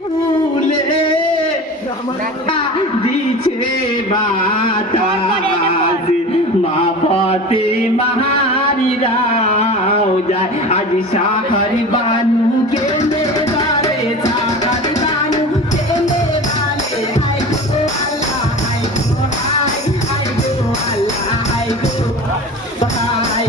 ফুলে দিছে বাতাস মা ফতে মাহারি রাও যায় আজ সাখর বানু কেলে বারে সাখর বানু কেলে বারে হাই গো আল্লাহ হাই গো হাই গো আল্লাহ হাই গো হাই